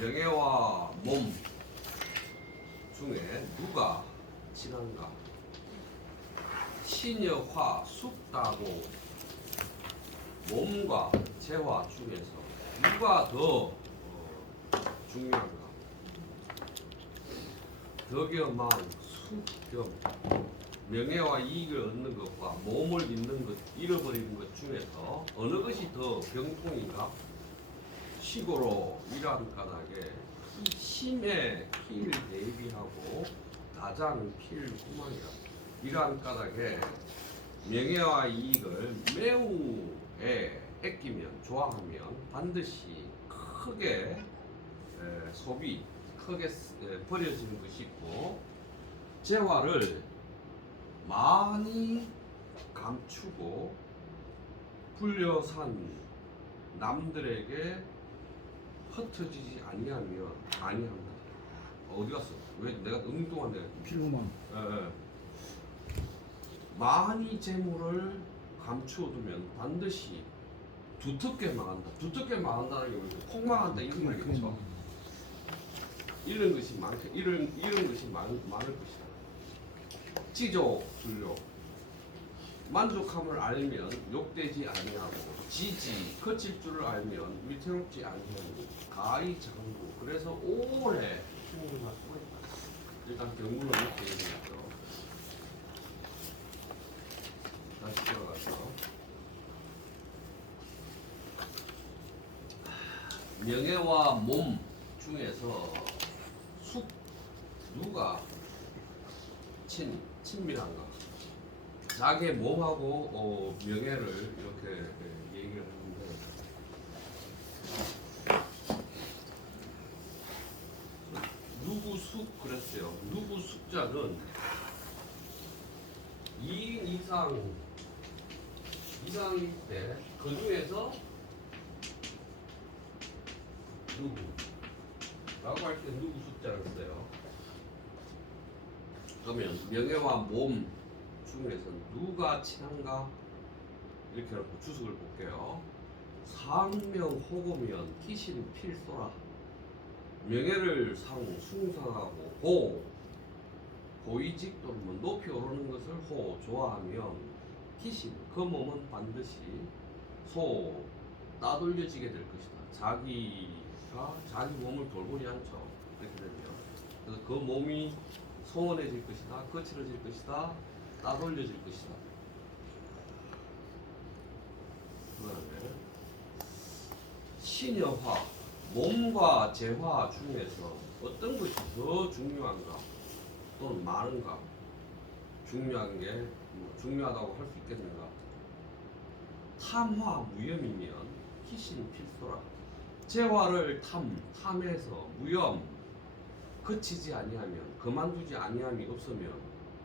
명예와 몸 중에 누가 친한가? 신여화 숙다고 몸과 재화 중에서 누가 더 중요한가? 덕여망 숙겸 명예와 이익을 얻는 것과 몸을 잃는 것, 잃어버리는 것 중에서 어느 것이 더 병통인가? 시고로 이러한 까닭에 심의 피를 대비하고 가장 피를 후망이라. 이러한 까닭에 명예와 이익을 매우 아끼면 좋아하면 반드시 크게 소비, 크게 버려지는 것이 있고 재화를 많이 감추고 불려산 남들에게 흩어지지 아니하면 아니한다. 어디 갔어? 왜 내가 엉뚱한 데 필요만. 많이 재물을 감추어두면 반드시 두텁게 망한다. 두텁게 망한다는 게 뭐죠? 폭망한다 이런 말이겠죠. 이런 것이 이런 것이 많을 것이다. 지조 불료 만족함을 알면 욕되지 아니하고 지지 거칠 줄을 알면 위태롭지 아니하니 가히 장구. 그래서 오래 충분할 수가 있다. 일단 경구는 이렇게 얘기했죠. 다시 들어가서 명예와 몸 중에서 누가 친밀한가? 자기의 몸하고 명예를 이렇게 얘기를 하는데 누구 숙 그랬어요. 누구 숙자는 2인 이상일 때 그 중에서 누구라고 할 때 누구 숫자를 써요. 그러면 명예와 몸 중에서 누가 친한가? 이렇게 놓고 주석을 볼게요. 상명 호고면 기신 필소라. 명예를 숭상하고 고위직 또는 뭐 높이 오르는 것을 좋아하면 기신 그 몸은 반드시 따돌려지게 될 것이다. 자기가 자기 몸을 돌보지 않죠. 이렇게 되면 그래서 그 몸이 소원해질 것이다, 거칠어질 것이다, 따돌려질 것이다. 그 다음에 신여화, 몸과 재화 중에서 어떤 것이 더 중요한가 또는 많은가? 중요한 게 중요하다고 할 수 있겠는가? 탐화 무염이면 기신 필소라. 재화를 탐해서 무염 그치지 아니하면 그만두지 아니함이 없으면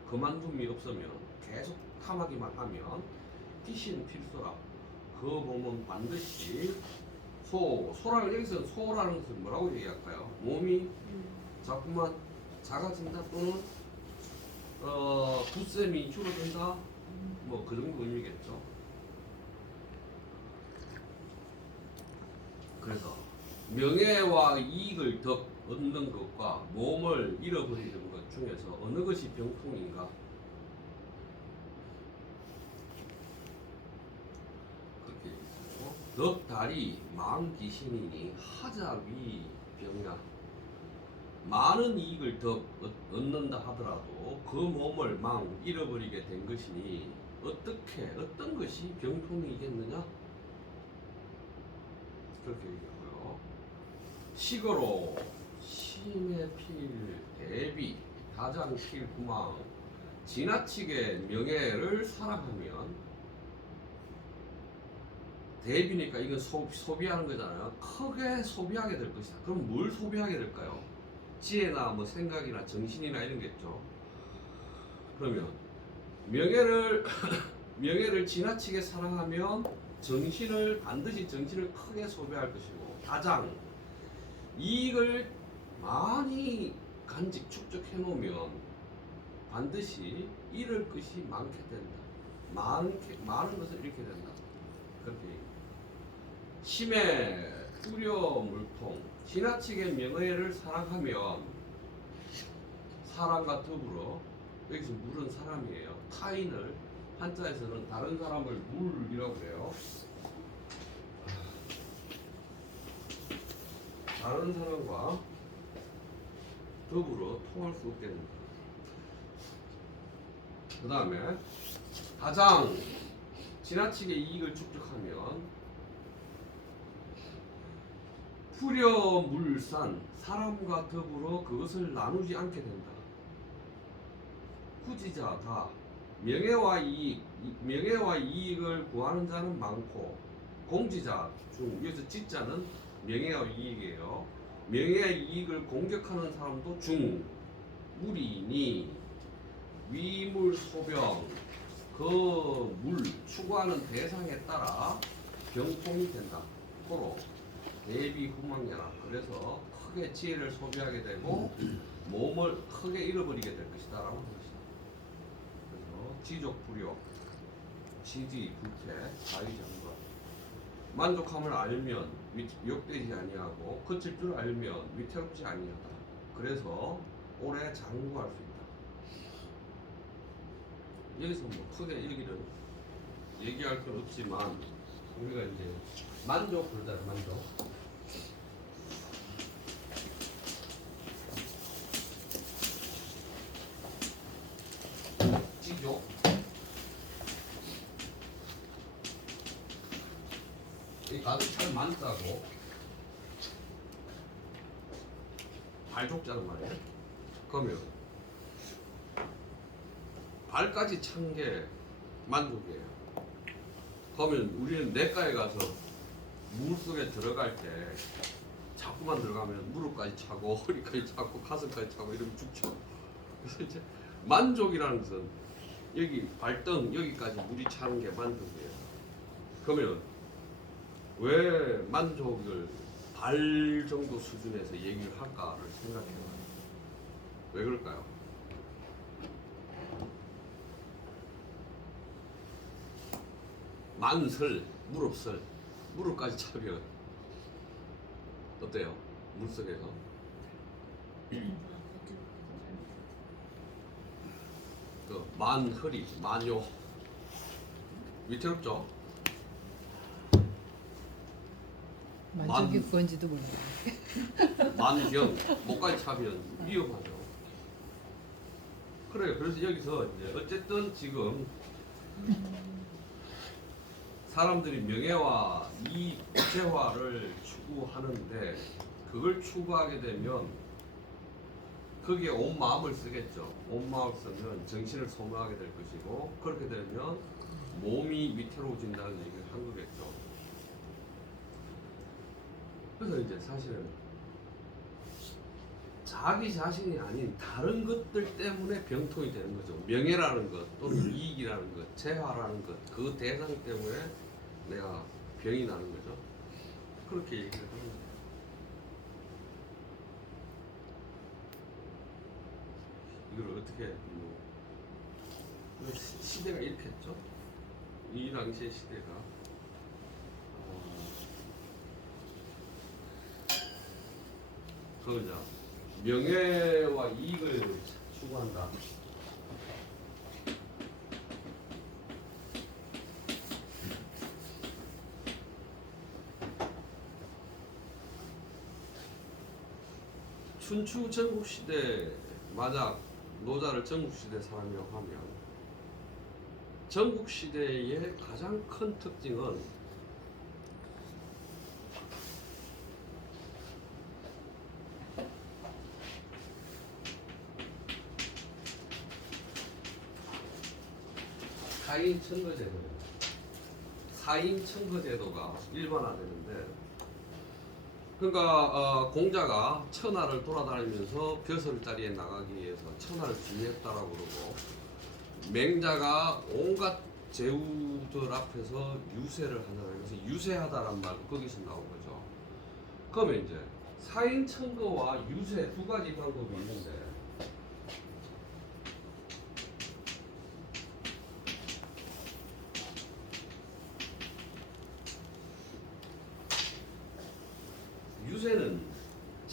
그만둠이 없으면 계속 탐하기만 하면 기신 필소라. 그 몸은 반드시 소라는 여기서 소라는 것은 뭐라고 얘기할까요? 몸이 자꾸만 작아진다 또는 굳셈이 줄어든다 뭐 그 정도 의미겠죠. 그래서 명예와 이익을 더 얻는 것과 몸을 잃어버리는 것 중에서 어느 것이 병통인가? 그렇게 얘기하고 덕달이 망기신이니 하자위 병야. 많은 이익을 더 얻는다 하더라도 그 몸을 잃어버리게 된 것이니 어떤 것이 병통이겠느냐? 그렇게 얘기하고요. 식어로 심의 필 대비 가장 필 구망 지나치게 명예를 사랑하면 대비니까 이건 소비하는 거잖아요. 크게 소비하게 될 것이다. 그럼 뭘 소비하게 될까요? 지혜나 뭐 생각이나 정신이나 이런 겠죠. 그러면 명예를 지나치게 사랑하면 반드시 정신을 크게 소비할 것이고 가장 이익을 많이 간직 축적해 놓으면 반드시 잃을 것이 많게 된다. 많은 것을 잃게 된다. 그렇게 심의 뿌려 물통 지나치게 명예를 사랑하면 사람과 더불어 여기서 물은 사람이에요. 타인을 한자에서는 다른 사람을 물이라고 그래요. 다른 사람과 더불어 통할 수 없게 됩니다. 그 다음에 가장 지나치게 이익을 축적하면 풀여물산 사람과 더불어 그것을 나누지 않게 된다. 후지자 다 명예와 이익을 구하는 자는 많고 공지자 중 여기서 지자는 명예와 이익이에요. 명예와 이익을 공격하는 사람도 중 무리니 위물 소병 그 물 추구하는 대상에 따라 병통이 된다. 서로 대비 후망야라. 그래서 크게 지혜를 소비하게 되고 몸을 크게 잃어버리게 될 것이다라고 합니다. 그래서 지족 불욕, 지지 불태, 자유장관 만족함을 알면 욕되지 아니하고 그칠 줄 알면 위태롭지 아니하다. 그래서 오래 장구할 수 있다. 여기서 뭐 크게 얘기를 얘기할 건 없지만 우리가 이제 만족 불다 만족. 지족. 이 가득 찬 만자고 발족자는 말이에요. 그러면 발까지 찬 게 만족이에요. 그러면 우리는 내과에 가서 물 속에 들어갈 때 자꾸만 들어가면 무릎까지 차고 허리까지 차고 가슴까지 차고 이러면 죽죠. 그래서 이제 만족이라는 것은 여기 발등 여기까지 물이 차는 게 만족이에요. 그러면 왜 만족을 발 정도 수준에서 얘기를 할까를 생각해봐요. 왜 그럴까요? 만설, 무릎설, 무릎까지 차면 어때요? 물속에서 그 만허리, 만요 위태롭죠? 만족이 뭔지도 몰라요. 만경, 목까지 차면 위험하죠. 그래요. 그래서 여기서 이제 어쨌든 지금 사람들이 명예와 이익, 구체화를 추구하는데 그걸 추구하게 되면 거기에 온 마음을 쓰겠죠. 온 마음을 쓰면 정신을 소모하게 될 것이고 그렇게 되면 몸이 위태로워진다는 얘기를 한 거겠죠. 그래서 이제 사실은 자기 자신이 아닌 다른 것들 때문에 병통이 되는 거죠. 명예라는 것 또는 이익이라는 것, 재화라는 것, 그 대상 때문에 내가 병이 나는 거죠. 그렇게 얘기를 하는 거예요. 이걸 어떻게 시대가 이렇게 했죠. 이 당시의 시대가 그거죠. 명예와 이익을 추구한다. 춘추 전국시대 만약 노자를 전국시대 사람이라고 하면 전국시대의 가장 큰 특징은 사인 청거제도입니다. 사인 청거제도가 일반화되는데 그러니까 공자가 천하를 돌아다니면서 벼슬자리에 나가기 위해서 천하를 지휘했다라고 그러고 맹자가 온갖 제후들 앞에서 유세를 하잖아요. 그래서 유세하다란 말 거기서 나온 거죠. 그러면 이제 사인 청거와 유세 두 가지 방법이 있는데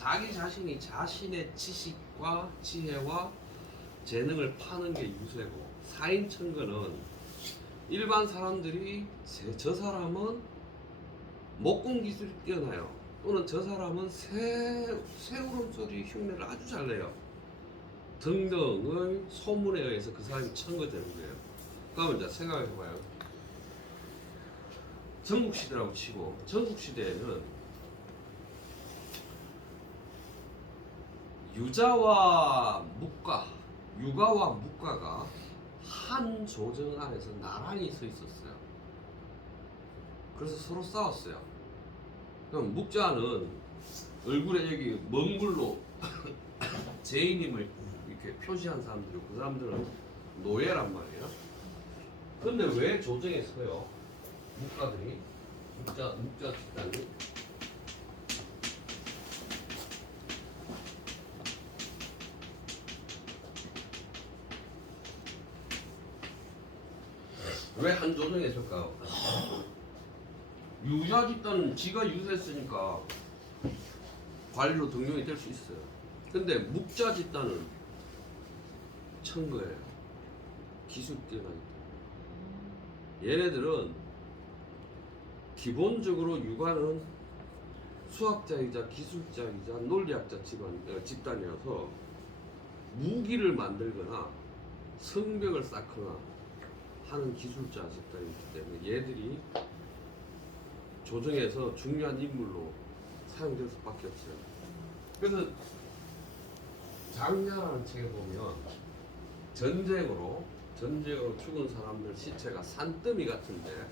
자기 자신이 자신의 지식과 지혜와 재능을 파는 게 유세고, 사인천거는 일반 사람들이 저 사람은 목공 기술이 뛰어나요, 또는 저 사람은 새 울음소리 흉내를 아주 잘 내요 등등의 소문에 의해서 그 사람이 천거되는 거예요. 그러면 이제 생각해봐요. 전국시대라고 치고, 전국시대에는 유자와 묵가, 유가와 묵가가 한 조정 안에서 나란히 서 있었어요. 그래서 서로 싸웠어요. 그럼 묵자는 얼굴에 여기 멍글로 제이님을 이렇게 표시한 사람들이고, 그 사람들은 노예란 말이에요. 근데 왜 조정에 서요? 묵가들이, 묵자 집단이. 왜 한 조정에 설까요? 유자 집단은 지가 유세했으니까 관리로 등용이 될 수 있어요. 근데 묵자 집단은 천거예요. 기술 뛰어나니까. 얘네들은 기본적으로 유가는 수학자이자 기술자이자 논리학자 집단이어서 무기를 만들거나 성벽을 쌓거나 하는 기술자 집단이기 때문에 얘들이 조정에서 중요한 인물로 사용될 수밖에 없어요. 그래서 장야라는 책에 보면 전쟁으로 죽은 사람들 시체가 산더미 같은데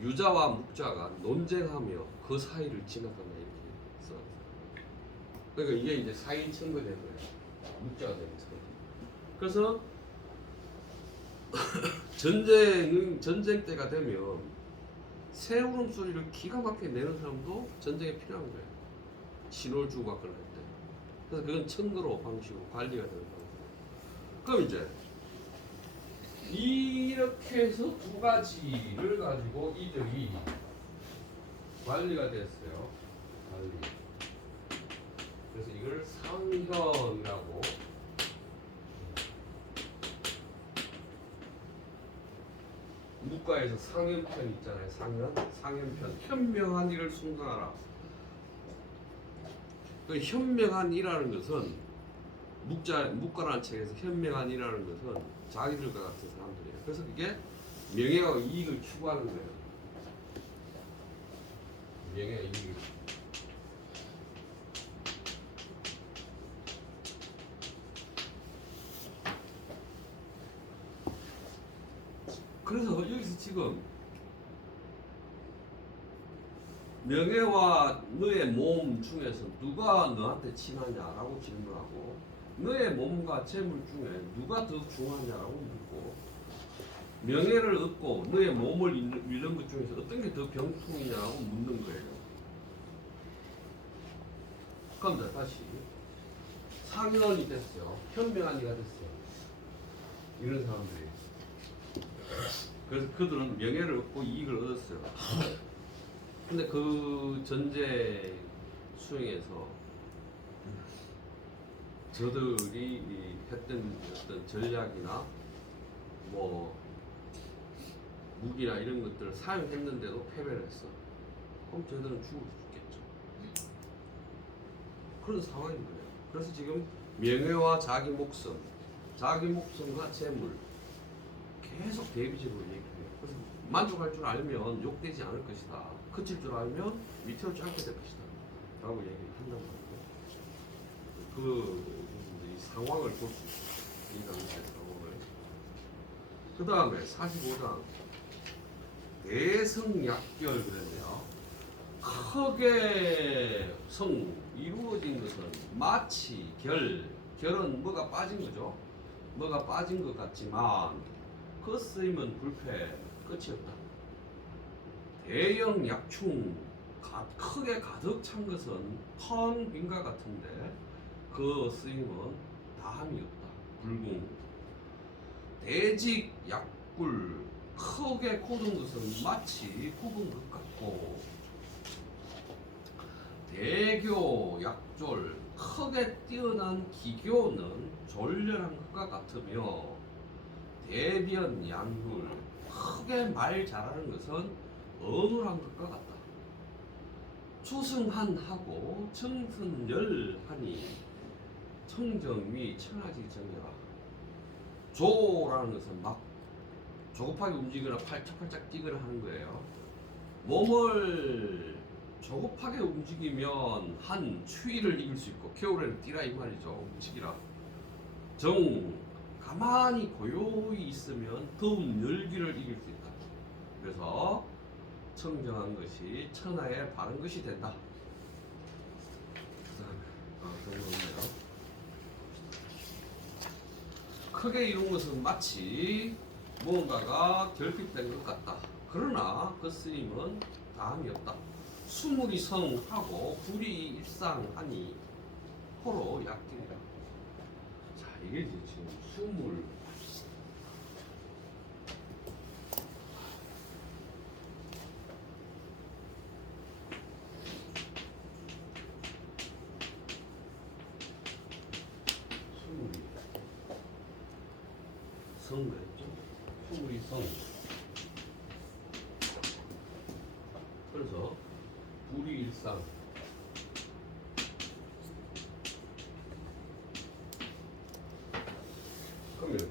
유자와 묵자가 논쟁하며 그 사이를 지나가나 이렇게 써. 그러니까 이게 이제 사인 청구된 거예요. 묵자가 되면서. 그래서 전쟁 때가 되면 새 울음소리를 기가 막히게 내는 사람도 전쟁에 필요한 거예요. 신호를 주고받거나 할 때. 그래서 그건 청거로 방식으로 관리가 되는 거예요. 그럼 이제 이렇게 해서 두 가지를 가지고 이들이 관리가 됐어요. 관리. 그래서 이걸 상현이라고. 묵가에서 상현편 있잖아요. 상현편. 현명한 일을 순종하라. 그 현명한 일이라는 것은 묵가라는 책에서 현명한 일이라는 것은 자기들과 같은 사람들이에요. 그래서 그게 명예와 이익을 추구하는 거예요. 명예와 이익을. 그래서 여기서 지금 명예와 너의 몸 중에서 누가 너한테 친하냐라고 질문하고, 너의 몸과 재물 중에 누가 더 중요하냐라고 묻고, 명예를 얻고 너의 몸을 잃는 것 중에서 어떤 게 더 병통이냐고 묻는 거예요. 그럼 다시 상현이 됐어요. 현명한 이가 됐어요. 이런 사람들이. 그래서 그들은 명예를 얻고 이익을 얻었어요. 근데 그 전제 수행에서 저들이 했던 어떤 전략이나 뭐 무기나 이런 것들을 사용했는데도 패배를 했어. 그럼 저들은 죽겠죠. 그런 상황인 거예요. 그래서 지금 명예와 자기 목숨과 재물 계속 대비적으로 얘기해요. 그래서 만족할 줄 알면 욕되지 않을 것이다. 그칠 줄 알면 밑으로 짧게 될 것이다. 라고 얘기를 한단 말이에요. 이 상황을 볼 수 있어요. 이 당시의 상황을. 그 다음에 45장 대성약결 그랬네요. 크게 성 이루어진 것은 마치 결은 뭐가 빠진 거죠. 뭐가 빠진 것 같지만 그 쓰임은 불패 끝이 없다. 대형 약충 크게 가득 찬 것은 텅 빈과 같은데 그 쓰임은 다함이 없다. 불궁. 대직 약굴 크게 고든 것은 마치 굽은 것 같고, 대교 약졸 크게 뛰어난 기교는 졸렬한 것과 같으며 대변 양률 크게 말 잘하는 것은 어눌한 것과 같다. 초승한하고 청승열하니 청정위 청하지 정해라. 조라는 것은 막 조급하게 움직이거나 팔짝팔짝 뛰거나 하는 거예요. 몸을 조급하게 움직이면 한 추위를 이길 수 있고 겨울에는 뛰라 이 말이죠. 움직이라. 정 가만히 고요히 있으면 더운 열기를 이길 수 있다. 그래서 청정한 것이 천하에 바른 것이 된다. 그다음에 크게 이룬 것은 마치 무언가가 결핍된 것 같다. 그러나 그 쓰임은 다함이 없다. 수물이 성하고 불이 일상하니 호로 약길이라. 자, 이게 이제 지금 수물. 수물이 성했죠? 수물이 성. 그래서 불이 일상. 그러면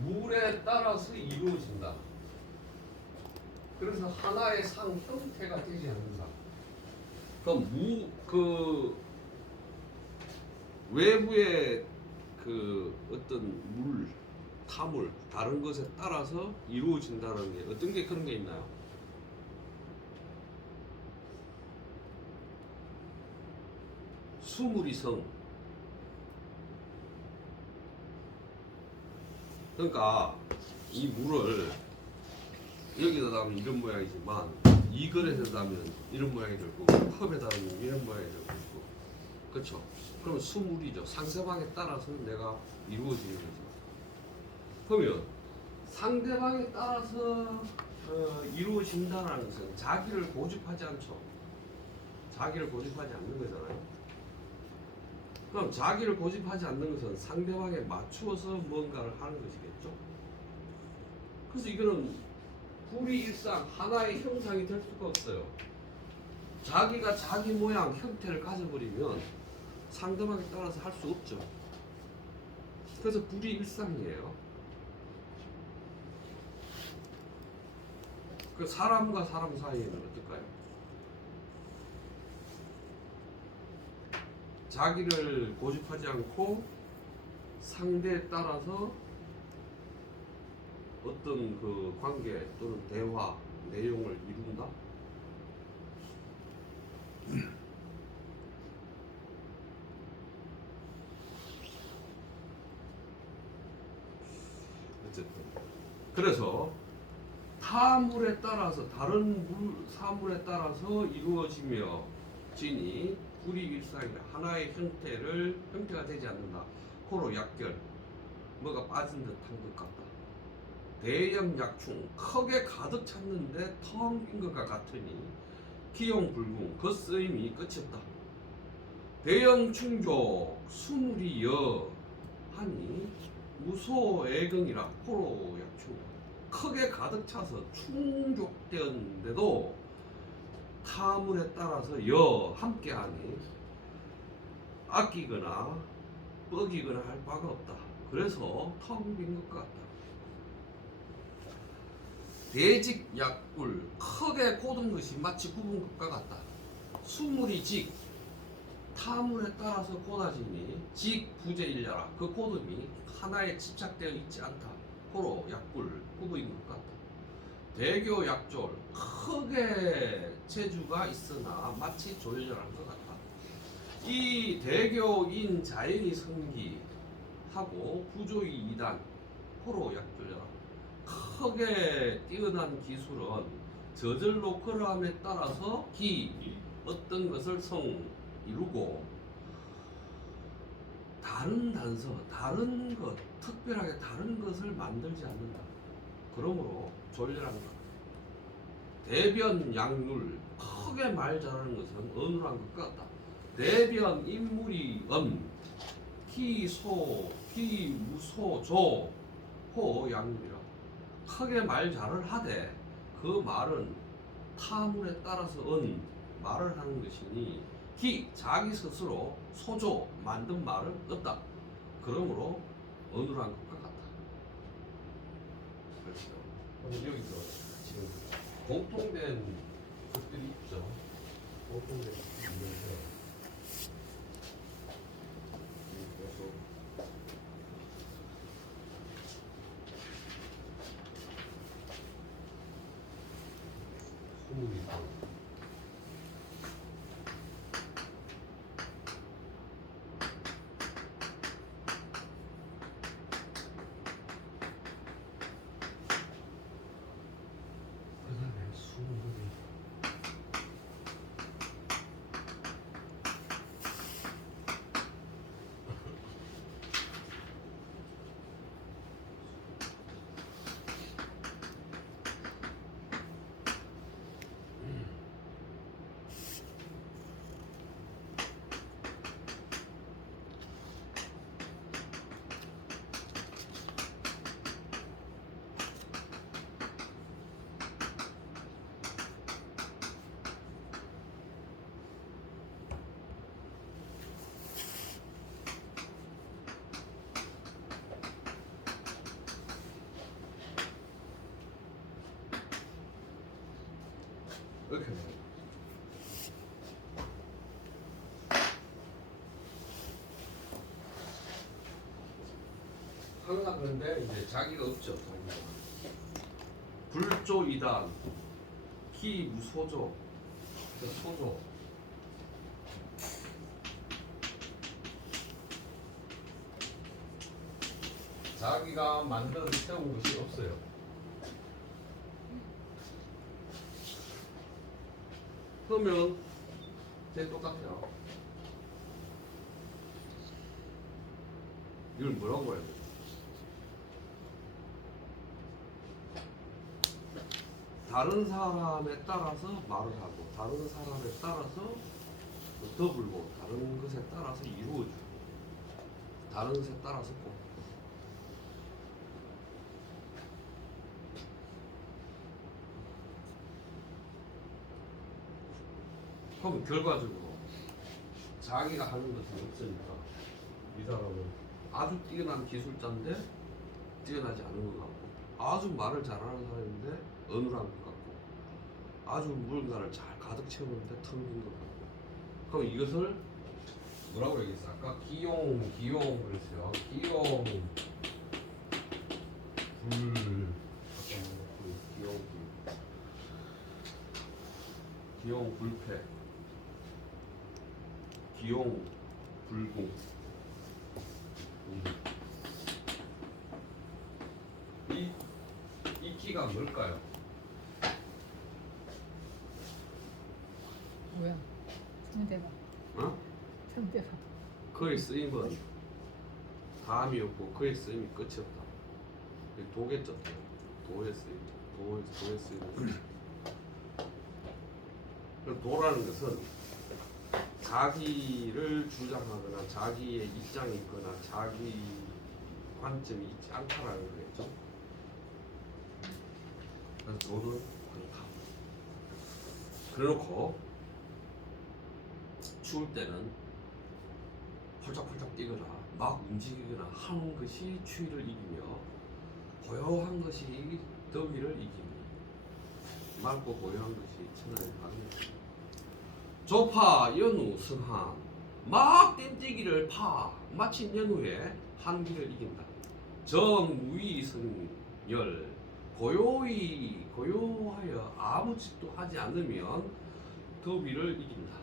물에 따라서 이루어진다. 그래서 하나의 상 형태가 되지 않는다. 그럼 그 외부의 그 어떤 물, 타물, 다른 것에 따라서 이루어진다는 게 어떤 게 그런 게 있나요? 수물이 성. 그러니까 이 물을 여기다 담으면 이런 모양이지만 이 그릇에 담으면 이런 모양이 될 거고 컵에 담으면 이런 모양이 될 거고, 그렇죠? 그러면 수물이죠. 상대방에 따라서 내가 이루어지는 거죠. 그러면 상대방에 따라서 이루어진다는 것은 자기를 고집하지 않죠. 자기를 고집하지 않는 거잖아요. 그럼 자기를 고집하지 않는 것은 상대방에 맞추어서 뭔가를 하는 것이겠죠. 그래서 이거는 불이 일상 하나의 형상이 될 수가 없어요. 자기가 자기 모양 형태를 가져버리면 상대방에 따라서 할 수 없죠. 그래서 불이 일상이에요. 그 사람과 사람 사이에는 어떨까요? 자기를 고집하지 않고 상대에 따라서 어떤 그 관계 또는 대화 내용을 이룬다. 어쨌든 그래서 타물에 따라서 다른 사물에 따라서 이루어지며 지니 불이 일상이라 하나의 형태가 되지 않는다. 호로 약결 뭐가 빠진 듯한 것 같다. 대형 약충 크게 가득 찼는데 텅 빈 것과 같으니 기용불궁 그 쓰임이 끝이 없다. 대형 충족 수물이여 하니 무소애경이라 호로 약충 크게 가득 차서 충족되었는데도 타물에 따라서 함께하니 아끼거나 뻐기거나 할 바가 없다. 그래서 텅 빈 것 같다. 대직약불 크게 고든 것이 마치 굽은 것과 같다. 수물이 직 타물에 따라서 고다지니 직부재일야라. 그 고듬이 하나에 집착되어 있지 않다. 호로 약불 굽은 것 같다. 대교 약졸 크게 체주가 있으나 마치 졸렬한 것 같다. 이 대교인 자연이 성기하고 부조의 이단 호로 약졸려라. 크게 뛰어난 기술은 저절로 그러함에 따라서 어떤 것을 이루고 다른 단서, 다른 것, 특별하게 다른 것을 만들지 않는다. 그러므로 졸렬한 것. 대변 양률 크게 크게 말 잘하는 것은 어눌한 것 같다. 대변 인물이 기소 기무소조 호 양이라 크게 말 잘을 하되 그 말은 타물에 따라서 말을 하는 것이니 기 자기 스스로 소조 만든 말은 없다. 그러므로 어눌한 것과 같다. 그렇죠. 오늘 여기서 지금 공통된 것들이 있죠. 공통된 것들이 있는데 그래서 소문이 있고 그다음에 수문이 이렇게 돼요. 항상 그런데 이제 자기가 없죠. 자기가. 불조이단 기무소조 소조 자기가 만들어 세운 것이 없어요. 그러면 제 똑같아요. 이걸 뭐라고 해야 돼? 다른 사람에 따라서 말을 하고 다른 사람에 따라서 더불고 다른 것에 따라서 이루어주고 다른 것에 따라서 꼭 그럼 결과적으로 자기가 하는 것은 없으니까 이 사람은 아주 뛰어난 기술자인데 뛰어나지 않은 것 같고 아주 말을 잘하는 사람인데 어눌한 것 같고 아주 무언가를 잘 가득 채우는데 텅빈 것 같고 그럼 이것을 뭐라고 얘기했어? 아까 기용 그랬어요. 기용 기용 불패 기용 불공 이 키가 뭘까요? 뭐야? 상대방. 어? 상대방. 그의 쓰임은 다음이 없고 그의 쓰임이 끝이 없다. 도겠죠. 도의 쓰임. 도의 쓰임. 도라는 것은 자기를 주장하거나 자기의 입장이 있거나 자기 관점이 있지 않다라는 거겠죠. 그래서 도는 그렇다. 그래놓고 추울 때는 펄짝펄짝 뛰거나 막 움직이거나 하는 것이 추위를 이기며 고요한 것이 더위를 이기니 맑고 고요한 것이 천하의 방입니다. 조파 연우 승한 막 땡뛰기를 파 마친 연후에 한기를 이긴다. 정무위 승열 고요하여 아무 짓도 하지 않으면 더위를 이긴다.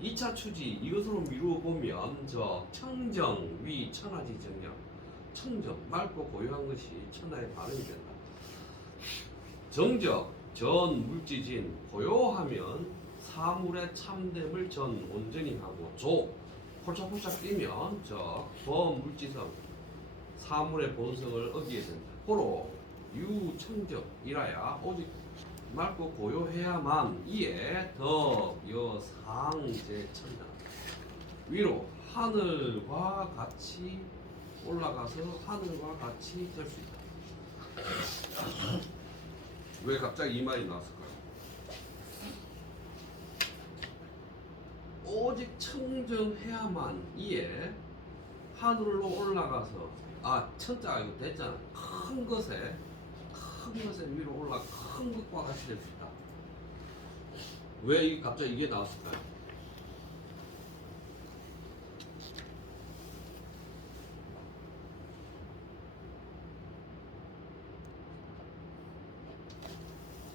2차 추지 이것으로 미루어 보면 저 청정 위 천하지 정령 청정 맑고 고요한 것이 천하의 발음이 된다. 정적 전 물지진 고요하면 사물의 참됨을 전 온전히 하고 조 폴짝폴짝 뛰면 저 범물지성 사물의 본성을 얻게 된다. 호로 유청적이라야 오직 맑고 고요해야만 이에 덕여상제천이다. 위로 하늘과 같이 올라가서 하늘과 같이 될 수 있다. 왜 갑자기 이 말이 나왔을까요? 오직 청정해야만 이에 하늘로 올라가서 천자가 이거 됐잖아. 큰 것에 위로 올라 큰 것과 같이 될 수 있다. 왜 갑자기 이게 나왔을까요?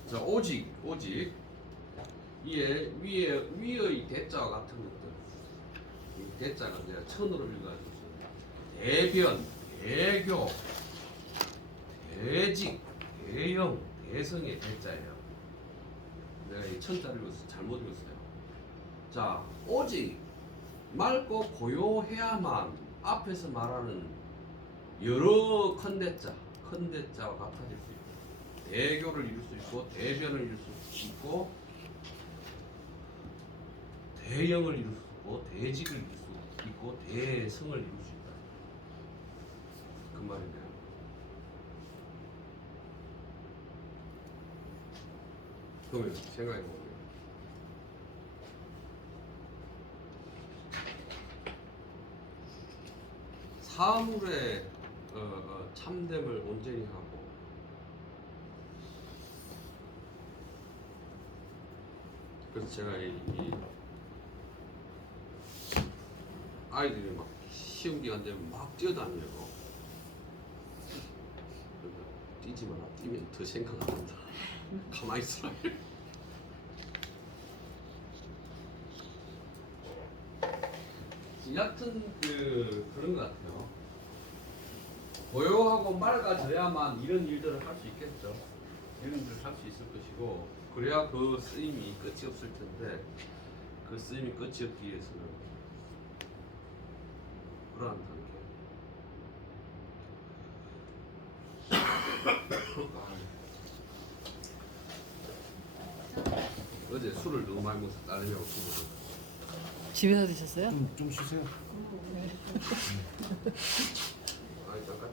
자, 오직 위의 대자와 같은 것들, 이 대자가 이제 천으로 읽어가지고 대변, 대교, 대직, 대영, 대성의 대자예요. 내가 이 천자를 읽어서 잘못 읽었어요. 자, 오직 맑고 고요해야만 앞에서 말하는 여러 큰 대자와 같아질 수 있고, 대교를 이룰 수 있고, 대변을 이룰 수 있고, 대영을 이룰 수 있고, 대직을 이룰 수 있고, 대성을 이룰 수 있다. 그 말이네요. 그러면 생각해보면 사물의 참됨을 온전히 하고 그래서 제가 이 아이들이 막 시험 기간 되면 막 뛰어다니려고 뛰지 마라. 뛰면 더 생각 안 한다. 가만히 있으라. 여하튼 그런 것 같아요. 고요하고 맑아져야만 이런 일들을 할 수 있겠죠. 이런 일들을 할 수 있을 것이고, 그래야 그 쓰임이 끝이 없을 텐데, 그 쓰임이 끝이 없기 위해서는 그러한 단계. 어제 술을 너무 많이 먹어서 딸내미하고 술을 집에서 드셨어요? 좀 쉬세요. 네. 아니 잠깐